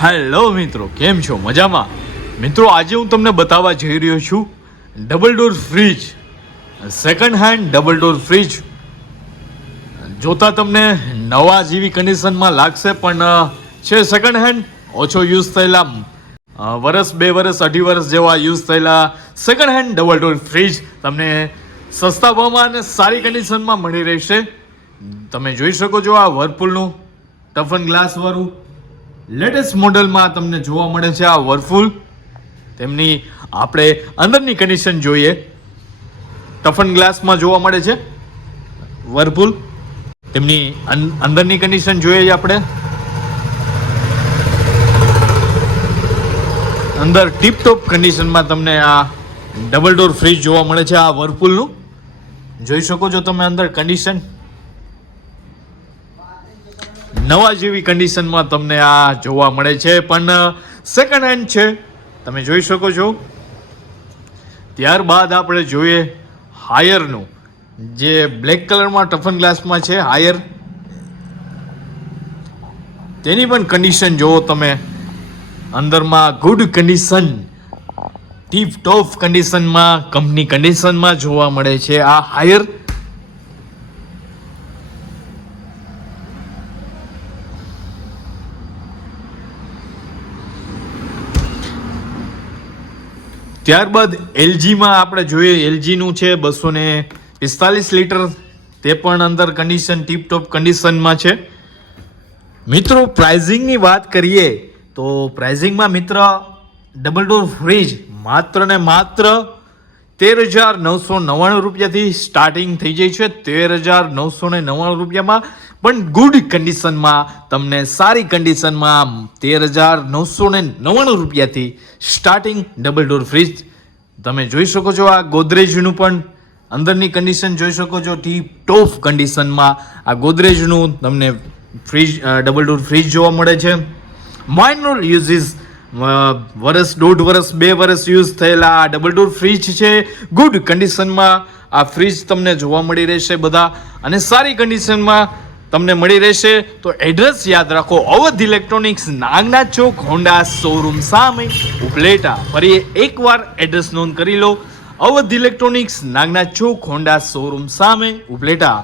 Hello મિત્રો, કેમ છો? મજામાં? મિત્રો, આજે હું તમને બતાવવા જઈ રહ્યો છું double door fridge, second hand double door fridge. જોતા તમને નવા જેવી કન્ડિશનમાં લાગશે, પણ છે સેકન્ડ હેન્ડ, ઓછો યુઝ થયેલા, વર્ષ 2 વર્ષ 2.5 વર્ષ જેવા યુઝ થયેલા second hand double door fridge તમને સસ્તા ભાવમાં અને સારી કન્ડિશનમાં મળી રહેશે. તમે જોઈ શકો છો આ વર્લપૂલનું ટફન ગ્લાસ વાળું લેટેસ્ટ મોડલમાં તમને જોવા મળે છે આ વર્લપૂલ. તેમની આપણે અંદરની કન્ડિશન જોઈએ. ટફન ગ્લાસમાં જોવા મળે છે વર્લપૂલ. તેમની અંદરની કન્ડિશન જોઈએ આપણે. અંદર ટીપટોપ કન્ડિશનમાં તમને આ ડબલ ડોર ફ્રીજ જોવા મળે છે આ વર્લપૂલનું. જોઈ શકો છો તમે અંદર કન્ડિશન નવા જેવી કન્ડિશનમાં તમને આ જોવા મળે છે, પણ સેકન્ડ હેન્ડ છે, તમે જોઈ શકો છો. ત્યારબાદ આપણે જોઈએ હાયરનું, જે બ્લેક કલરમાં ટફન ગ્લાસમાં છે હાયર. તેની પણ કન્ડિશન જુઓ તમે. અંદરમાં ગુડ કન્ડિશન, ટીપ ટોપ કન્ડિશનમાં, કંપની કન્ડિશનમાં જોવા મળે છે આ હાયર. ત્યારબાદ એલજીમાં આપણે જોઈએ. એલજીનું છે 245 લીટર, તે પણ અંદર કન્ડિશન ટીપટોપ કન્ડિશનમાં છે. મિત્રો, પ્રાઇઝિંગની વાત કરીએ તો પ્રાઇઝિંગમાં મિત્ર ડબલ ડોર ફ્રીજ માત્ર ને માત્ર 13,999 રૂપિયાથી સ્ટાર્ટિંગ થઈ જાય છે. 13,999 રૂપિયામાં પણ ગુડ કન્ડિશનમાં, તમને સારી કન્ડિશનમાં 13,999 રૂપિયાથી સ્ટાર્ટિંગ ડબલ ડોર ફ્રીજ તમે જોઈ શકો છો. આ ગોદરેજનું પણ અંદરની કન્ડિશન જોઈ શકો છો ટીપ ટોપ કન્ડિશનમાં. આ ગોદરેજનું તમને ફ્રીજ, ડબલ ડોર ફ્રીજ જોવા મળે છે. માઇનોર યુઝિસ, વર્ષ 1.5 વર્ષ 2 વર્ષ યુઝ થયેલા આ ડબલ ડોર ફ્રીજ છે. ગુડ કન્ડિશનમાં આ ફ્રીજ તમને જોવા મળી રહેશે બધા, અને સારી કન્ડિશનમાં તમને મળી રહેશે. તો એડ્રેસ યાદ રાખો, અવધ ઇલેક્ટ્રોનિક્સ, નાગનાથ ચોક, હોન્ડા શોરૂમ સામે, ઉપલેટા. ફરી એકવાર એડ્રેસ નોંધ કરી લો. અવધ ઇલેક્ટ્રોનિક્સ, નાગનાથ ચોક, હોન્ડા શોરૂમ સામે, ઉપલેટા.